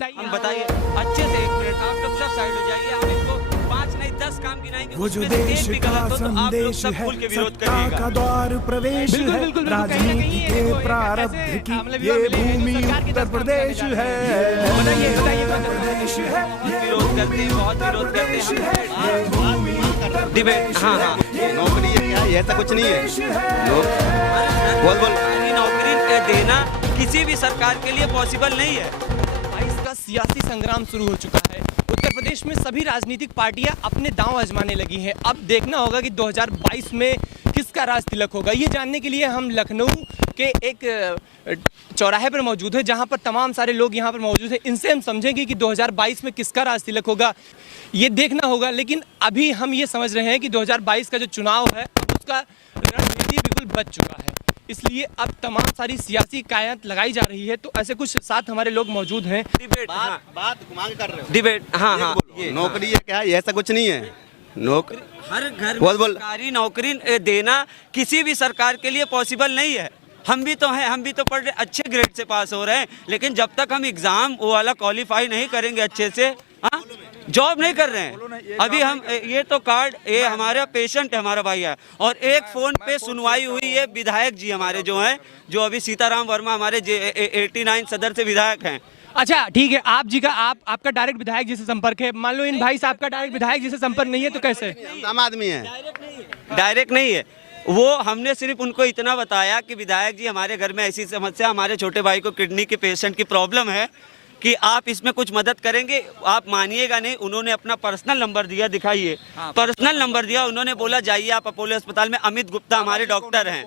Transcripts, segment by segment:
हम बताइए अच्छे से, 1 मिनट आप लोग सब साइड हो जाइए। हम इनको 5 नहीं 10 काम गिनाएंगे, वो जो उसमें से देश एक भी का गलत हो तो आप लोग संदेश सब है, खुल के विरोध सत्ता करिएगा। का द्वार प्रवेश है, राजनीति के प्रारब्ध की ये भूमि उत्तर प्रदेश है। प्रदेश है, विरोध करते हैं, बहुत विरोध करते हैं। डिबेट, हाँ हाँ, नौकरी है क्या? ये ऐसा कुछ नहीं है। बोल नौकरी देना किसी भी सरकार के लिए पॉसिबल नहीं है। 2022 का सियासी संग्राम शुरू हो चुका है। उत्तर प्रदेश में सभी राजनीतिक पार्टियां अपने दांव आजमाने लगी हैं। अब देखना होगा कि 2022 में किसका राज तिलक होगा। ये जानने के लिए हम लखनऊ के एक चौराहे पर मौजूद है, जहां पर तमाम सारे लोग यहां पर मौजूद हैं। इनसे हम समझेंगे कि 2022 में किसका राज तिलक होगा, ये देखना होगा। लेकिन अभी हम ये समझ रहे हैं कि 2022 का जो चुनाव है उसका रणनीति बिल्कुल बच चुका है, इसलिए अब तमाम सारी सियासी कायद लगाई जा रही है। तो ऐसे कुछ साथ हमारे लोग मौजूद हैं। डिबेट, हाँ, बात घुमा के कर रहे हो। डिबेट, हाँ हाँ, नौकरी है क्या? ये ऐसा कुछ नहीं है। नौकरी हर घर बोल। में सरकारी नौकरी देना किसी भी सरकार के लिए पॉसिबल नहीं है। हम भी तो हैं, हम भी तो पढ़ रहे, अच्छे ग्रेड से पास हो रहे हैं, लेकिन जब तक हम एग्जाम वो वाला क्वालिफाई नहीं करेंगे अच्छे से, हाँ, जॉब नहीं कर रहे हैं। अभी हम ये तो कार्ड, ये हमारा पेशेंट है, हमारा भाई है, और एक फोन पे सुनवाई हुई है। विधायक जी हमारे जो हैं, जो अभी सीताराम वर्मा हमारे 89 सदर से विधायक हैं। अच्छा ठीक है, आप जी का आपका डायरेक्ट विधायक जी से संपर्क है। मान लो इन भाई साहब का डायरेक्ट विधायक जी से संपर्क नहीं है तो कैसे? आम आदमी है। डायरेक्ट नहीं है वो, हमने सिर्फ उनको इतना बताया कि विधायक जी हमारे घर में ऐसी समस्या, हमारे छोटे भाई को किडनी के पेशेंट की प्रॉब्लम है कि आप इसमें कुछ मदद करेंगे। आप मानिएगा नहीं, उन्होंने अपना पर्सनल नंबर दिया, दिखाइए। पर्सनल नंबर दिया, उन्होंने बोला जाइए आप अपोलो अस्पताल में, अमित गुप्ता हमारे डॉक्टर हैं।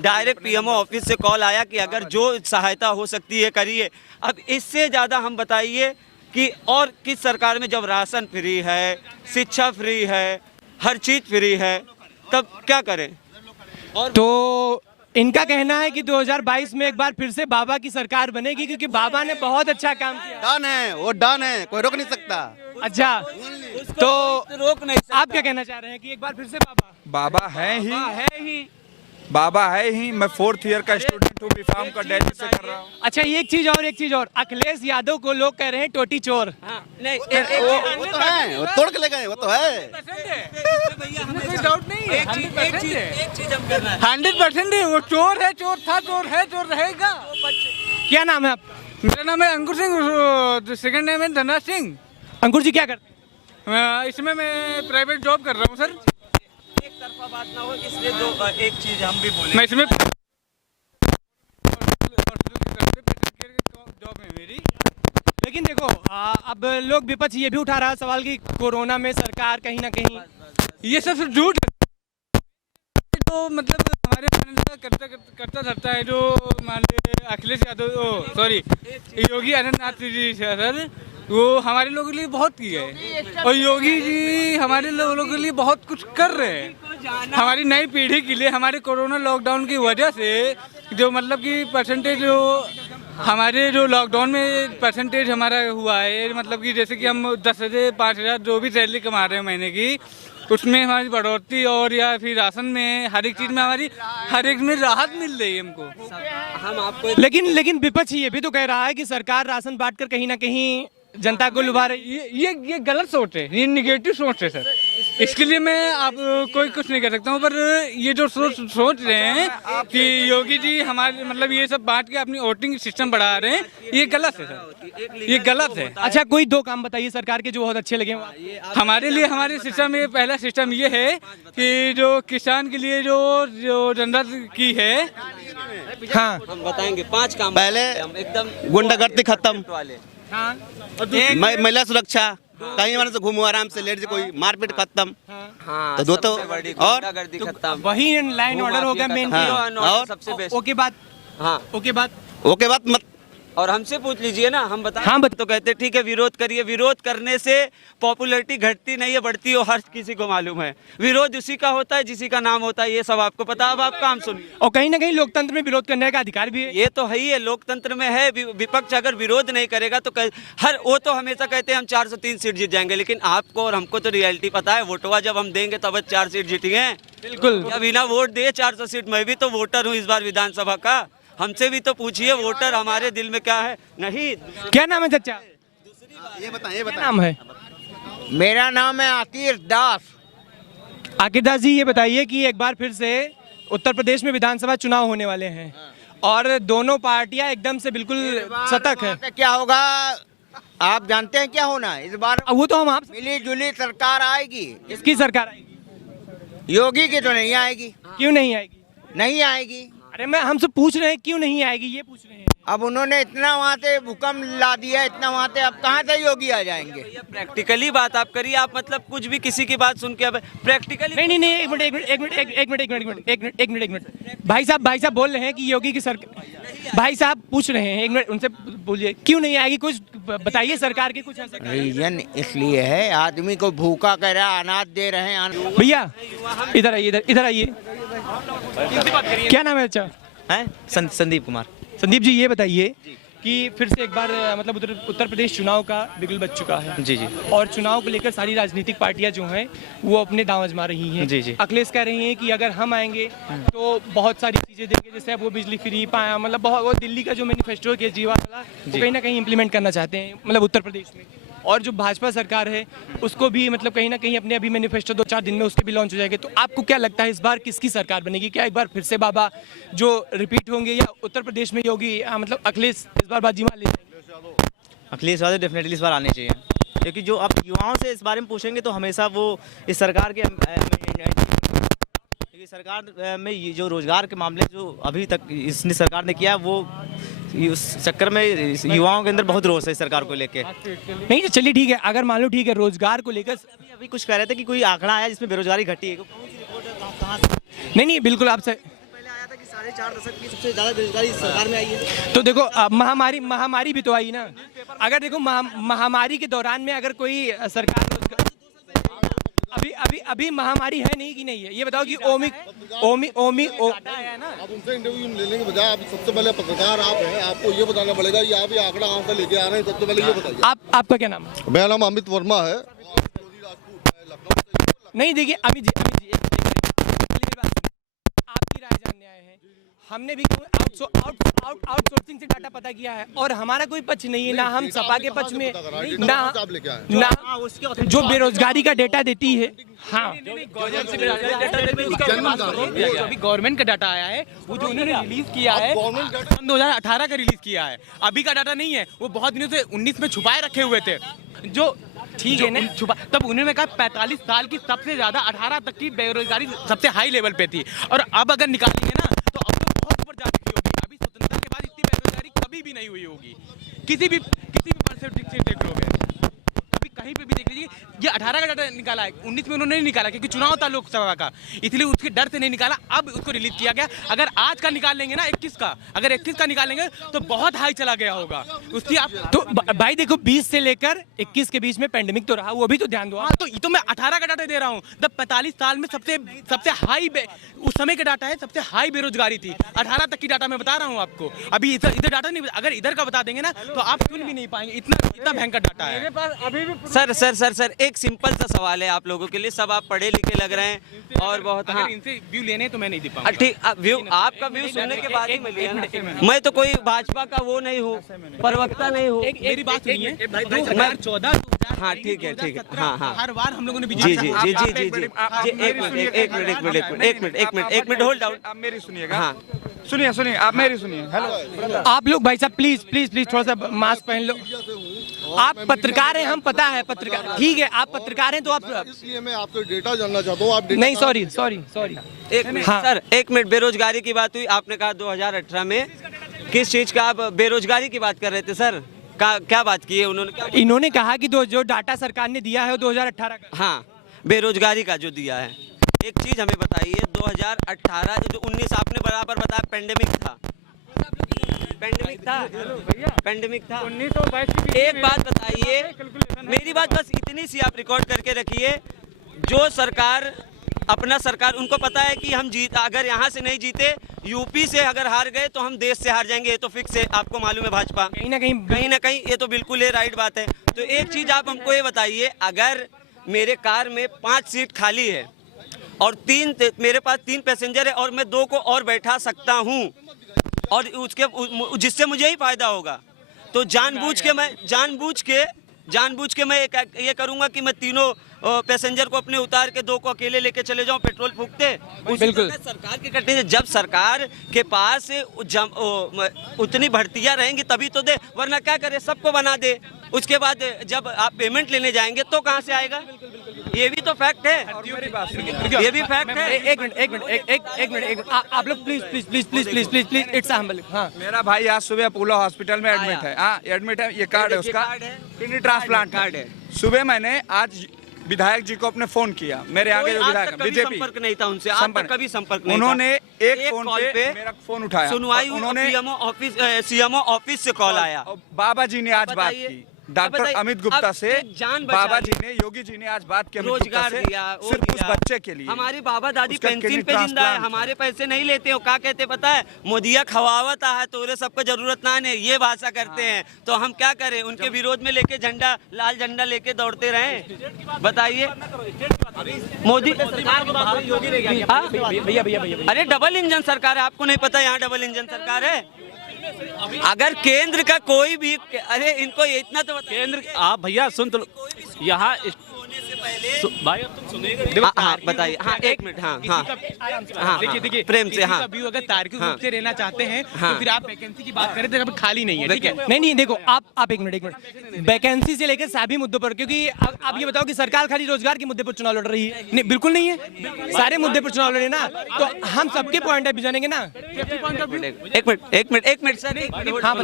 डायरेक्ट पीएमओ ऑफिस से कॉल आया कि अगर जो सहायता हो सकती है करिए। अब इससे ज़्यादा हम बताइए कि और किस सरकार में, जब राशन फ्री है, शिक्षा फ्री है, हर चीज़ फ्री है, तब क्या करें? और तो इनका कहना है कि 2022 में एक बार फिर से बाबा की सरकार बनेगी, क्योंकि बाबा ने बहुत अच्छा काम किया। डन है, वो डन है, कोई रोक नहीं सकता। अच्छा, तो रोक नहीं सकता। आप क्या कहना चाह रहे हैं कि एक बार फिर से बाबा है ही, बाबा है ही। मैं 4th ईयर का स्टूडेंट हूँ, बीफार्म का दिल्ली से कर रहा हूँ। अच्छा, एक चीज और, अखिलेश यादव को लोग कह रहे हैं टोटी चोर। हाँ, नहीं, वो तो है, वो तोड़ के ले गए, वो तो है। कोई डाउट नहीं है। एक चीज हम करना है। 100% है, वो चोर है, चोर था, चोर है, चोर रहेगा। क्या नाम है आपका? मेरा नाम है अंकुर सिंह, सेकंड नेम है धनराज सिंह। अंकुर जी क्या करते हैं? इसमें मैं प्राइवेट जॉब कर रहा हूँ सर। एक तरफा बात ना हो, इसलिए एक चीज हम भी बोले। मैं इसमें जॉब है मेरी। लेकिन देखो, अब लोग विपक्ष ये भी उठा रहा है सवाल कि कोरोना में सरकार कहीं ना कहीं, ये सब झूठ है। तो मतलब हमारे करता धरता है जो मान लीजिए अखिलेश यादव, सॉरी योगी आदित्यनाथ जी सर, वो हमारे लोगों के लिए बहुत किया है, और योगी जी हमारे लोगों के लिए बहुत कुछ कर रहे हैं। हमारी नई पीढ़ी के लिए, हमारे कोरोना लॉकडाउन की वजह से जो मतलब कि परसेंटेज, जो हमारे जो लॉकडाउन में परसेंटेज हमारा हुआ है, मतलब कि जैसे कि हम 10,000 से 5,000 जो भी सैलरी कमा रहे हैं महीने की, उसमें हमारी बढ़ोतरी, और या फिर राशन में, हर एक चीज़ में हमारी हर एक में राहत मिल रही है हमको। हम आपको लेकिन विपक्ष ये भी तो कह रहा है कि सरकार राशन बांटकर कहीं ना कहीं जनता को लुभा रही है। ये गलत सोच है, ये निगेटिव सोच है सर। इसके लिए मैं आप कोई कुछ नहीं कर सकता हूँ, पर ये जो सोच रहे हैं कि योगी जी हमारे मतलब ये सब बांट के अपनी वोटिंग सिस्टम बढ़ा रहे हैं, ये गलत है सर, ये गलत है। अच्छा, कोई 2 काम बताइए सरकार के जो बहुत अच्छे लगे हों। हमारे लिए हमारे सिस्टम में पहला सिस्टम ये है कि जो किसान के लिए जो जनता की है, हाँ, हम बताएंगे 5 काम। पहले हम एकदम गुंडागर्दी खत्म, वाले। हाँ, महिला सुरक्षा, कहीं वहां से घूमो आराम से, लेट कोई मारपीट खत्म। हाँ, तो दो तो सबसे बड़ी और गुंडागर्दी खत्म। वही लाइन ऑर्डर हो गया मेन। और सबसे बेस्ट। ओके बात, हाँ, ओके बात। ओके बात मत। और हमसे पूछ लीजिए ना, हम बताएं। हाँ, तो कहते ठीक है विरोध करिए। विरोध करने से पॉपुलैरिटी घटती नहीं है, बढ़ती है, हर किसी को मालूम है। विरोध उसी का होता है जिसी का नाम होता है, ये सब आपको पता है। अब आप काम सुनिए। और कहीं ना कहीं लोकतंत्र में विरोध करने का अधिकार भी है। ये तो है ही है, लोकतंत्र में है। विपक्ष अगर विरोध नहीं करेगा तो वो तो हमेशा कहते हैं हम 403 सीट जीत जाएंगे, लेकिन आपको और हमको तो रियलिटी पता है। वोटवा जब हम देंगे तब 4 सीट जीतेंगे। बिल्कुल। या बिना वोट दिए 400 सीट, मैं भी तो वोटर हूँ इस बार विधानसभा का। हमसे भी तो पूछिए वोटर हमारे दिल में क्या है। नहीं, क्या नाम है चाचा? ये बताएं क्या नाम है? मेरा नाम है आकिर दास। आकिर दास जी, ये बताइए कि एक बार फिर से उत्तर प्रदेश में विधानसभा चुनाव होने वाले हैं और दोनों पार्टियां एकदम से बिल्कुल सतर्क है। क्या होगा आप जानते हैं क्या होना है इस बार? अब वो तो हम आपसे, मिली जुली सरकार आएगी। किसकी सरकार आएगी? योगी की तो नहीं आएगी। क्यों नहीं आएगी? नहीं आएगी। अरे मैं हमसे पूछ रहे हैं क्यों नहीं आएगी, ये पूछ रहे हैं। अब उन्होंने इतना वहाँ से भूकंप ला दिया, इतना वहाँ से, अब कहाँ से योगी आ जाएंगे? प्रैक्टिकली बात आप करिए, आप मतलब कुछ भी किसी की बात सुन के अब प्रैक्टिकली नहीं, एक मिनट भाई साहब बोल रहे हैं कि योगी की सरकार, भाई साहब पूछ रहे हैं, एक मिनट उनसे बोलिए क्यों नहीं आएगी, कुछ बताइए सरकार की कुछ ऐसा। रीजन इसलिए है, आदमी को भूखा कह रहा है, अनाज दे रहे हैं। भैया इधर आइए, इधर आइए, क्या नाम है? अच्छा है संदीप कुमार। संदीप जी, ये बताइए कि फिर से एक बार मतलब उत्तर प्रदेश चुनाव का बिगुल बज चुका है। जी जी। और चुनाव को लेकर सारी राजनीतिक पार्टियां जो हैं वो अपने दांव आजमा रही हैं। जी जी। अखिलेश कह रही हैं कि अगर हम आएंगे तो बहुत सारी चीजें देंगे, जैसे अब वो बिजली फ्री पाया, मतलब बहुत, वो दिल्ली का जो मैनिफेस्टो केजरीवाल वाला वो कहीं ना कहीं इंप्लीमेंट करना चाहते हैं, मतलब उत्तर प्रदेश में। और जो भाजपा सरकार है उसको भी मतलब कहीं ना कहीं अपने अभी मैनिफेस्टो 2-4 दिन में उसके भी लॉन्च हो जाएंगे। तो आपको क्या लगता है इस बार किसकी सरकार बनेगी? क्या एक बार फिर से बाबा जो रिपीट होंगे या उत्तर प्रदेश में योगी मतलब अखिलेश इस बार बाजी मार ले जाएंगे? अखिलेश यादव डेफिनेटली इस बार आने चाहिए, क्योंकि जो आप युवाओं से इस बारे में पूछेंगे तो हमेशा वो इस सरकार के क्योंकि सरकार में ये जो रोजगार के मामले जो अभी तक इसने सरकार ने किया वो उस चक्कर में युवाओं के अंदर बहुत रोष है इस सरकार को लेके। नहीं तो चलिए ठीक है, अगर मान लो ठीक है रोजगार को लेकर अभी कुछ कह रहे थे कि कोई आंकड़ा आया जिसमें बेरोजगारी घटी है। नहीं बिल्कुल आपसे पहले आया था कि 4.5 दशक की सबसे ज्यादा बेरोजगारी सरकार में आई है। तो देखो महामारी भी तो आई ना। अगर देखो महामारी के दौरान में अगर कोई सरकार अभी महामारी है नहीं कि नहीं है, ये बताओ कि ओमी आप उनसे इंटरव्यू ले लेंगे बजाय, आप सबसे पहले पत्रकार आप हैं, आपको ये बताना पड़ेगा, ये आप ही आंकड़ा आंसर लेके आ रहे हैं, सबसे पहले ये बताइए। आपका क्या नाम है? मेरा नाम अमित वर्मा है। नहीं देखिए अमित जी आपकी राय जानने आए हैं। हमने भी आउटसोर्सिंग से डाटा पता किया है और हमारा कोई पक्ष नहीं है, ना हम सपा के पक्ष में ना जो बेरोजगारी का डेटा देती है। हाँ अभी गवर्नमेंट का डाटा आया है, वो जो उन्होंने रिलीज किया है 2018 का रिलीज किया है, अभी का डाटा नहीं है। वो बहुत दिनों से 19 में छुपाए रखे हुए थे, जो ठीक है ना छुपा। तब उन्होंने कहा 45 साल की सबसे ज्यादा 18 तक की बेरोजगारी सबसे हाई लेवल पे थी, और अब अगर निकालेंगे ना तो अब तो बहुत ऊपर जा चुकी होगी। अभी स्वतंत्रता के बाद इतनी बेरोजगारी कभी भी नहीं हुई होगी, किसी भी परसेप्टिव से देख लोगे, अभी कहीं पे भी देख लीजिए। ये 18 का डाटा निकाला है, 19 में उन्होंने नहीं निकाला क्योंकि चुनाव था लोकसभा का, इसलिए उसके डर से नहीं निकाला। अब उसको रिलीज किया गया। अगर आज का निकाल लेंगे ना 21 का, अगर 21 का निकालेंगे तो बहुत हाई चला गया होगा उसकी। आप तो भाई देखो 20 से लेकर 21 के बीच में पेंडेमिक तो रहा, वो भी तो ध्यान दो। हाँ तो ये तो मैं 18 का डाटा दे रहा हूँ। जब 45 साल में सबसे हाई उस समय का डाटा है, सबसे हाई बेरोजगारी थी। 18 तक की डाटा मैं बता रहा हूँ आपको। अभी इधर डाटा नहीं, अगर इधर का बता देंगे ना तो आप सुन भी नहीं पाएंगे, इतना भयंकर डाटा है मेरे पास अभी भी। सर एक सिंपल सा सवाल है आप लोगों के लिए, सब आप पढ़े लिखे लग रहे हैं और बहुत। अगर इनसे व्यू लेने तो मैं नहीं दे पाऊंगा। ठीक, व्यू आपका व्यू सुनने के बाद ही मिलिए ना। मैं तो कोई भाजपा का वो नहीं हूँ, प्रवक्ता नहीं हूँ। मेरी बात सुनिए, 2014 हाँ ठीक है हाँ हर बार हम लोगों ने जी एक मिनट होल्ड डाउन। आप मेरी सुनिएगा। हाँ सुनिए आप मेरी सुनिए। हेलो आप लोग भाई साहब प्लीज थोड़ा सा मास्क पहन लो। आप पत्रकार हैं, हम पता है पत्रकार, ठीक है आप पत्रकार हैं तो आप, इसलिए मैं आपसे डेटा जानना चाहता हूँ। आप नहीं सॉरी एक मिनट सर, एक मिनट। बेरोजगारी की बात हुई, आपने कहा 2018 में किस चीज का आप बेरोजगारी की बात कर रहे थे सर? क्या बात की है उन्होंने? इन्होंने कहा कि जो डाटा सरकार ने दिया है वो 2018 का। हाँ बेरोजगारी का जो दिया है, एक चीज हमें बताइए 2018 जो 19 आपने बराबर बताया पेंडेमिक था। एक बात बताइए, मेरी बात बस इतनी सी आप रिकॉर्ड करके रखिए। जो सरकार उनको पता है कि हम अगर यहाँ से नहीं जीते, यूपी से अगर हार गए तो हम देश से हार जाएंगे, ये तो फिक्स है, आपको मालूम है। भाजपा कहीं ना कहीं ये तो बिल्कुल ये राइट बात है। तो एक चीज आप हमको ये बताइए, अगर मेरे कार में 5 सीट खाली है और मेरे पास 3 पैसेंजर है और मैं 2 को और बैठा सकता हूँ और जिससे मुझे ही फायदा होगा, तो जानबूझ जानबूझ के मैं ये करूंगा कि मैं तीनों पैसेंजर को अपने उतार के 2 को अकेले लेके चले जाऊं पेट्रोल फूकते। बिल्कुल। सरकार के कटने से जब सरकार के पास उतनी भर्तियां रहेंगी तभी तो दे, वरना क्या करे, सबको बना दे। उसके बाद जब आप पेमेंट लेने जाएंगे तो कहाँ से आएगा? ये भी तो फैक्ट है, ये भी फैक्ट है। एक मिनट आप लोग प्लीज इट्स हम्बल। हाँ, मेरा भाई आज सुबह अपोलो हॉस्पिटल में एडमिट है। हाँ, एडमिट है, ये कार्ड है उसका, किडनी ट्रांसप्लांट कार्ड है। सुबह मैंने आज विधायक जी को अपने फोन किया, मेरे आगे जो विधायक बीजेपी, संपर्क नहीं था उनसे, आज तक कभी संपर्क नहीं था। उन्होंने एक फोन पे मेरा फोन उठाया, सुनवाई, उन्होंने सीएमओ ऑफिस से कॉल आया। बाबा जी ने आज बात की डॉक्टर अमित गुप्ता से, बाबा जी ने, योगी जी ने आज बात की अमित गुप्ता से, सिर्फ उस बच्चे के लिए। हमारी बाबा दादी पेंशन पे जिंदा है, हमारे पैसे नहीं लेते हो। क्या कहते पता है? मोदिया खवावत है तोरे सबको जरूरत ना है, ये भाषा करते हैं। तो हम क्या करें? उनके विरोध में लेके झंडा, लाल झंडा लेके दौड़ते रहे? बताइए, मोदी सरकार को बात योगी ने क्या किया? भैया अरे डबल इंजन सरकार है, आपको नहीं पता यहाँ डबल इंजन सरकार है? अगर केंद्र का कोई भी, अरे इनको इतना तो केंद्र, आप भैया सुन तो यहाँ भाई अब तुम सुनिएगा। हाँ बताइए, हाँ एक मिनट, हाँ देखिए प्रेम से, हाँ अभी अगर तार्किक रूप से रहना चाहते हैं तो फिर आप वैकेंसी की बात करें तो अभी खाली नहीं है, ठीक है? नहीं देखो आप एक मिनट वैकेंसी से लेकर सभी मुद्दों पर, क्योंकि आप ये बताओ कि सरकार खाली रोजगार के मुद्दे पर चुनाव लड़ रही है? नहीं, बिल्कुल नहीं है, सारे मुद्दे पर चुनाव लड़े ना, तो हम सबके पॉइंट ऑफ व्यू जानेंगे ना। एक मिनट सर, हाँ,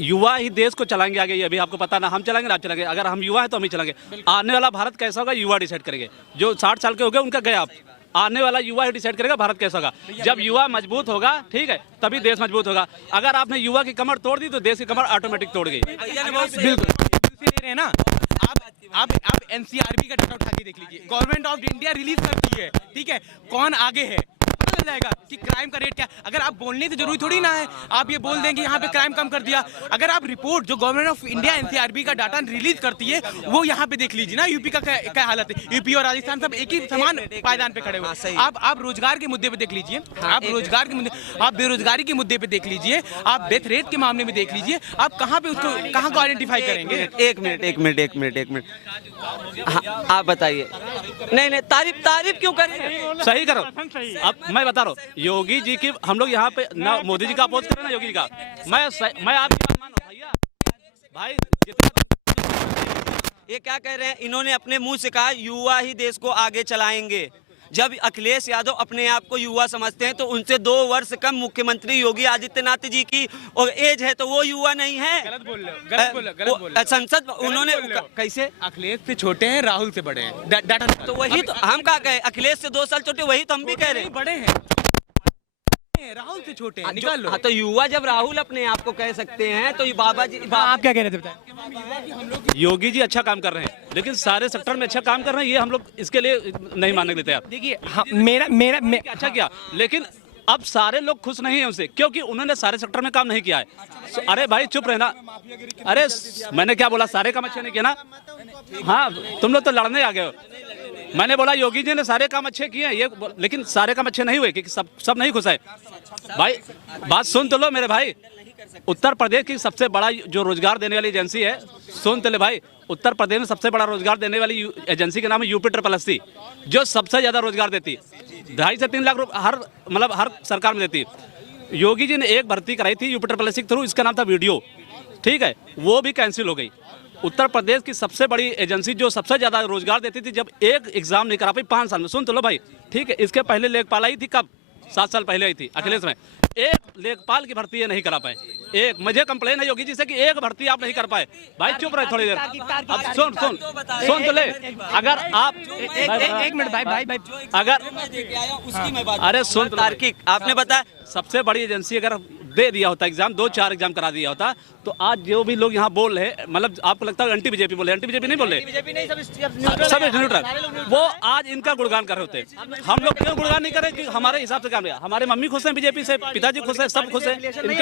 युवा ही देश को चलाएंगे आगे, ये अभी आपको पता ना, हम चलाएंगे ना आप चलाएंगे। अगर हम युवा है तो हम ही चलाएंगे। आने वाला भारत कैसा होगा युवा डिसाइड करेंगे। जो 60 साल के हो गए उनका गया, आप आने वाला युवा ही डिसाइड करेगा भारत कैसा होगा। जब युवा मजबूत होगा, ठीक है, तभी देश मजबूत होगा। अगर आपने युवा की कमर तोड़ दी तो देश की कमर ऑटोमेटिक तोड़ गई। बिल्कुल ना, आप एनसीआरबी का डाटा उठा के देख लीजिए, गवर्नमेंट ऑफ इंडिया रिलीज करती है, ठीक है, कौन आगे है पता चल जाएगा कि क्राइम का रेट क्या। अगर आप बोलने की जरूरी थोड़ी ना है, आप ये बोल दें कि यहाँ पे क्राइम कम कर दिया। अगर आप रिपोर्ट जो गवर्नमेंट ऑफ इंडिया एनसीआरबी का डाटा रिलीज करती है वो यहाँ पे देख लीजिए ना, यूपी का क्या हालत है। यूपी और राजस्थान सब एक ही समान पायदान पे खड़े हुए। आप रोजगार के मुद्दे पे देख लीजिए, आप रोजगार के मुद्दे, आप बेरोजगारी के मुद्दे पे देख लीजिए, आप डेथ रेट के मामले में देख लीजिए, आप कहाँ पे उसको कहाँ को आइडेंटिफाई करेंगे? एक मिनट आप बताइए। नहीं तारीफ क्यों करें? सही करो। अब मैं बता रहा हूँ, योगी जी की हम लोग यहाँ पे ना मोदी जी का अपोज करें ना योगी जी का। मैं आपकी बात मानो भैया, भाई ये क्या कह रहे हैं? इन्होंने अपने मुंह से कहा युवा ही देश को आगे चलाएंगे। जब अखिलेश यादव अपने आप को युवा समझते हैं तो उनसे 2 वर्ष कम मुख्यमंत्री योगी आदित्यनाथ जी की और एज है, तो वो युवा नहीं है। गलत बोल रहे हो। संसद उन्होंने कैसे? अखिलेश से छोटे हैं, राहुल से बड़े हैं, डाटा तो वही तो हम क्या कहे, अखिलेश से 2 साल छोटे, वही तो हम भी कह रहे हैं। बड़े हैं, राहुल से छोटे हैं, निकाल लो। हाँ तो युवा जब राहुल अपने आप को कह सकते हैं तो ये बाबा जी, आप क्या कह रहे थे बताएं? योगी जी अच्छा काम कर रहे हैं, लेकिन सारे सेक्टर में अच्छा काम कर रहे हैं, ये हम लोग इसके लिए नहीं मानने देते। आप देखिए, मेरा अच्छा किया, लेकिन अब सारे लोग खुश नहीं है उनसे, क्योंकि उन्होंने सारे सेक्टर में काम नहीं किया है। अरे भाई चुप रहना। अरे मैंने क्या बोला, सारे काम अच्छे नहीं किए ना। हाँ तुम लोग तो लड़ने आ गए हो। मैंने बोला योगी जी ने सारे काम अच्छे किए हैं, ये लेकिन सारे काम अच्छे नहीं हुए क्योंकि सब नहीं खुश है। भाई बात सुन तो लो मेरे भाई, उत्तर प्रदेश की सबसे बड़ा जो रोजगार देने वाली एजेंसी है, सुन तो ले भाई, उत्तर प्रदेश में सबसे बड़ा रोजगार देने वाली एजेंसी का नाम है UP-SSC, जो सबसे ज्यादा रोजगार देती है। 2.5 से 3 लाख रुपए हर सरकार में देती है। योगी जी ने एक भर्ती कराई थी UP-SSC के थ्रू, इसका नाम था वीडियो, ठीक है, वो भी कैंसिल हो गई। उत्तर प्रदेश की सबसे बड़ी एजेंसी जो सबसे ज्यादा रोजगार देती थी, जब एक एग्जाम नहीं करा पाई 5 साल में, सुन तो लो भाई, ठीक है, इसके पहले लेखपाल आई थी, कब 7 साल पहले आई थी अखिलेश में, एक लेखपाल की भर्ती ये नहीं करा पाए। एक मुझे कंप्लेन है योगी जी से कि एक भर्ती आप नहीं कर पाए। भाई चुप रहे थोड़ी देर। अब सुन तो ले, अगर आप एक मिनट भाई अगर उसकी मैं बात, अरे सुन तार्किक, आपने बताया सबसे बड़ी एजेंसी अगर दे दिया होता एग्जाम, 2-4 एग्जाम करा दिया होता, तो आज जो भी लोग यहाँ बोल रहे हैं, मतलब आपको लगता है एंटी बीजेपी बोले, एंटी बीजेपी नहीं बोल रहे, सब न्यूट्रल, वो आज इनका गुणगान कर रहे होते। हम लोग क्यों गुणगान नहीं करें कि हमारे हिसाब से काम है। हमारे मम्मी खुश हैं बीजेपी से, पिताजी खुश हैं, सब खुश हैं,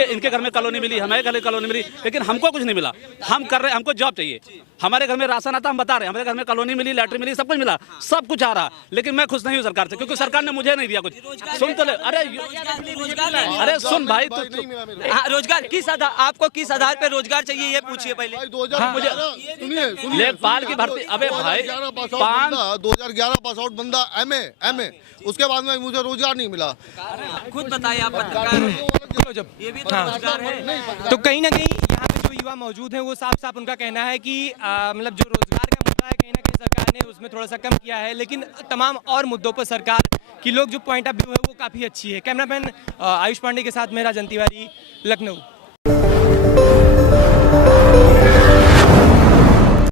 इनके घर में कॉलोनी मिली, हमें कॉलोनी मिली, लेकिन हमको कुछ नहीं मिला। हम कर रहे हैं, हमको जॉब चाहिए। हमारे घर में राशन आता, हम बता रहे हैं, हमारे घर में कॉलोनी मिली, लैटरिन मिली, सब कुछ मिला, सब कुछ आ रहा, लेकिन मैं खुश नहीं हूँ सरकार से, क्योंकि सरकार ने मुझे नहीं दिया कुछ। सुन तो ले, अरे सुन भाई, रोजगार किस आधार, आपको किस आधार पे रोजगार चाहिए ये पूछिए पहले। सुनिए लेखपाल की भर्ती, अबे भाई 2011 पास आउट बंदा एमए उसके बाद में मुझे रोजगार नहीं मिला। खुद बताइए, आप पत्रकार हैं, जब ये भी तो रोजगार है। तो कहीं ना कहीं यहाँ पे जो युवा मौजूद हैं वो साफ साफ उनका कहना है कि मतलब जो रोजगार का मुद्दा है कहीं ना कहीं सरकार ने उसमें थोड़ा सा कम किया है, लेकिन तमाम और मुद्दों पर सरकार की लोग जो पॉइंट ऑफ व्यू है वो काफ़ी अच्छी है। कैमरामैन आयुष पांडे के साथ मैं राजन तिवारी, लखनऊ।